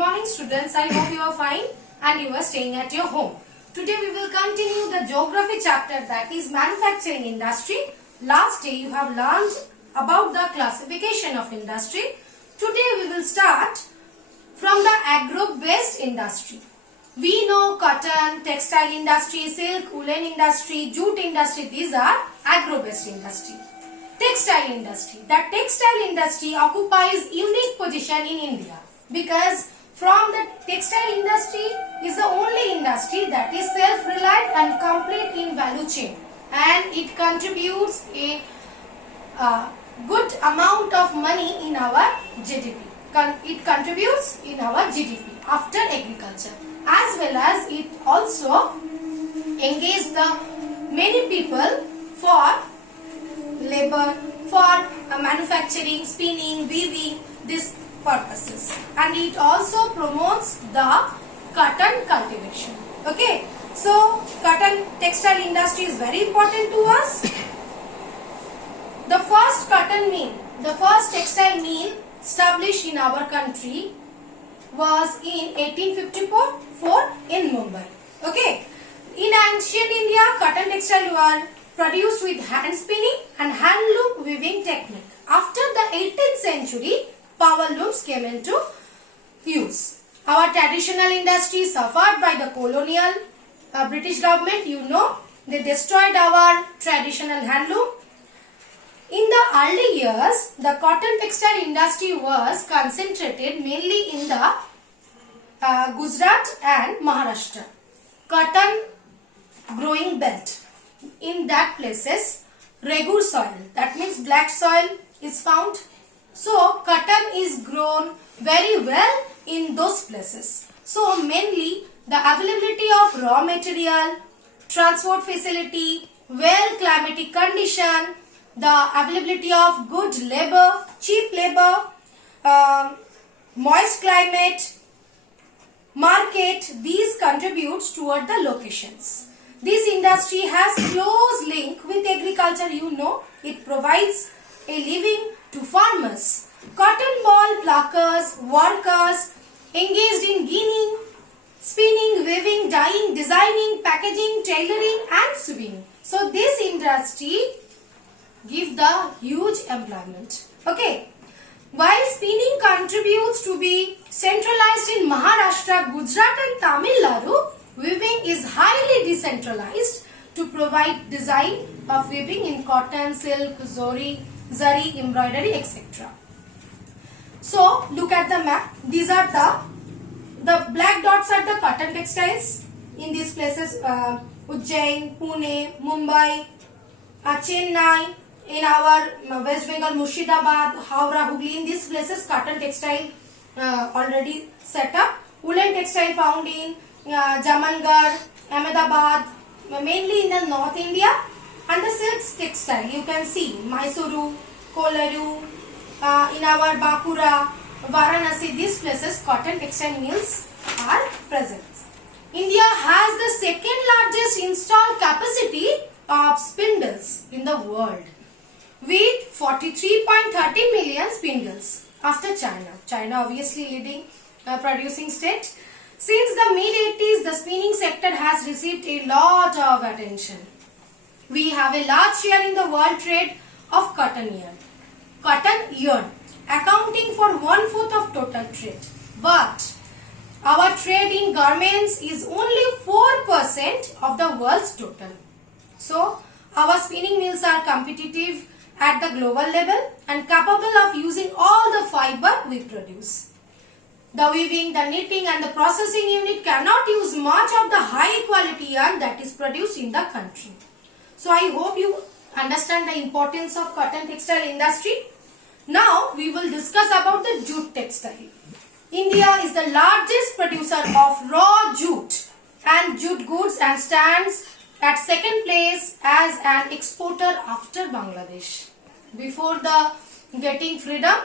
morning students, I hope you are fine and you are staying at your home. Today we will continue the geography chapter, that is manufacturing industry. Last day you have learned about the classification of industry. Today we will start from the agro-based industry. We know cotton, textile industry, silk, woolen industry, jute industry, these are agro-based industry. Textile industry. The textile industry occupies unique position in India because from the textile industry is the only industry that is self-reliant and complete in value chain, and it contributes a good amount of money in our GDP. It contributes in our GDP after agriculture, as well as it also engages the many people for labor, for manufacturing, spinning, weaving, these purposes, and it also promotes the cotton cultivation. Okay, so cotton textile industry is very important to us. The first cotton mill, the first textile mill established in our country was in 1854 in Mumbai. Okay, in ancient India, cotton textile were produced with hand spinning and hand loom weaving technique. After the 18th century, power looms came into use. Our traditional industry suffered by the colonial British government. You know, they destroyed our traditional handloom. In the early years, the cotton textile industry was concentrated mainly in the Gujarat and Maharashtra. Cotton growing belt. In that places, regur soil, that means black soil is found. So cotton is grown very well in those places. So mainly the availability of raw material, transport facility, well climatic condition, the availability of good labor, cheap labor, moist climate, market, these contributes toward the locations. This industry has close link with agriculture. You know, it provides a living to farmers. Cotton ball pluckers, workers engaged in ginning, spinning, weaving, dyeing, designing, packaging, tailoring and sewing. So this industry gives the huge employment. Okay. While spinning contributes to be centralized in Maharashtra, Gujarat and Tamil Nadu, weaving is highly decentralized to provide design of weaving in cotton, silk, zari, embroidery, etc. So look at the map. These are the black dots are the cotton textiles. In these places, Ujjain, Pune, Mumbai, Chennai. In our West Bengal, Murshidabad, Howrah, Hooghly, in these places cotton textile already set up. Woolen textile found in Jamangarh, Ahmedabad, mainly in the North India, and the silk textile you can see Mysuru, Kolaru, in our Bakura, Varanasi, these places cotton textile mills are present. India has the second largest installed capacity of spindles in the world, with 43.30 million spindles after China. China obviously leading producing state. Since the mid-80s, the spinning sector has received a lot of attention. We have a large share in the world trade of cotton yarn, accounting for 1/4 of total trade. But our trade in garments is only 4% of the world's total. So our spinning mills are competitive at the global level and capable of using all the fiber we produce. The weaving, the knitting and the processing unit cannot use much of the high quality yarn that is produced in the country. So I hope you understand the importance of cotton textile industry. Now we will discuss about the jute textile. India is the largest producer of raw jute and jute goods and stands at second place as an exporter after Bangladesh. Before the getting freedom,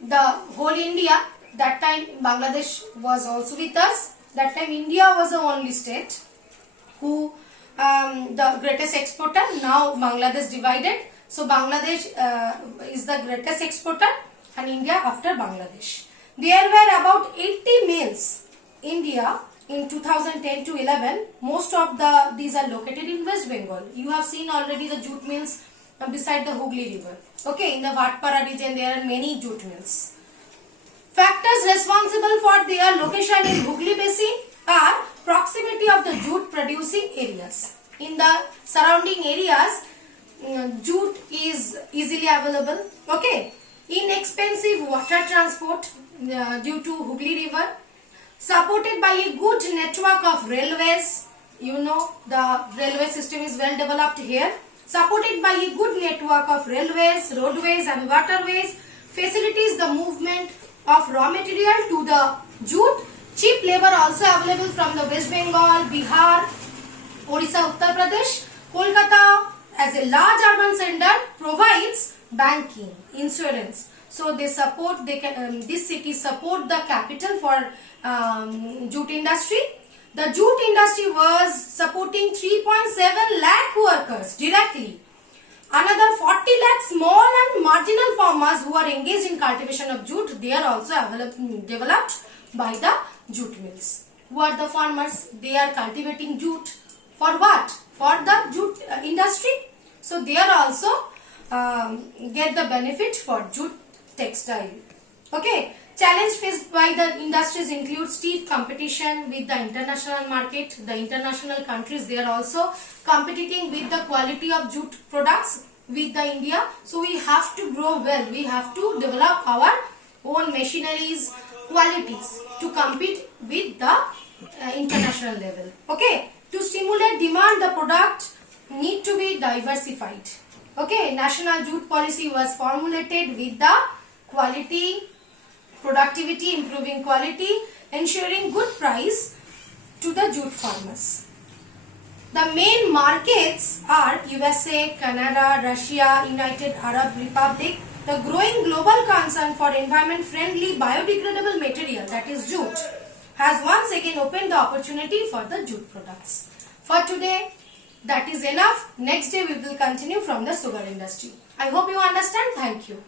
the whole India, that time Bangladesh was also with us. That time India was the only state who the greatest exporter. Now Bangladesh divided. So Bangladesh is the greatest exporter and India after Bangladesh. There were about 80 mills in India in 2010 to 11. Most of these are located in West Bengal. You have seen already the jute mills beside the Hooghly river. Okay, in the Bhatpara region there are many jute mills. Factors responsible for their location in Hooghly basin are proximity of the jute producing areas. In the surrounding areas, jute is easily available. Okay, inexpensive water transport due to Hooghly river, supported by a good network of railways. You know, the railway system is well developed here. Supported by a good network of railways, roadways and waterways, facilitates the movement of raw material to the jute. Cheap labor also available from the West Bengal, Bihar, Orissa, Uttar Pradesh. Kolkata as a large urban center provides banking, insurance. So they support, these cities support the capital for jute industry. The jute industry was supporting 3.7 lakh workers directly. Another 40 lakh small and marginal farmers who are engaged in cultivation of jute, they are also developed by the jute mills. Who are the farmers? They are cultivating jute. For what? For the jute industry. So they are also get the benefit for jute textile. Okay. Challenge faced by the industries include stiff competition with the international market. The international countries, they are also competing with the quality of jute products with the India. So we have to grow well. We have to develop our own machineries, qualities to compete with the international level. Okay. To stimulate demand, the product need to be diversified. Okay. National jute policy was formulated with the quality, productivity, improving quality, ensuring good price to the jute farmers. The main markets are USA, Canada, Russia, United Arab Republic. The growing global concern for environment-friendly biodegradable material, that is jute, has once again opened the opportunity for the jute products. For today, that is enough. Next day we will continue from the sugar industry. I hope you understand. Thank you.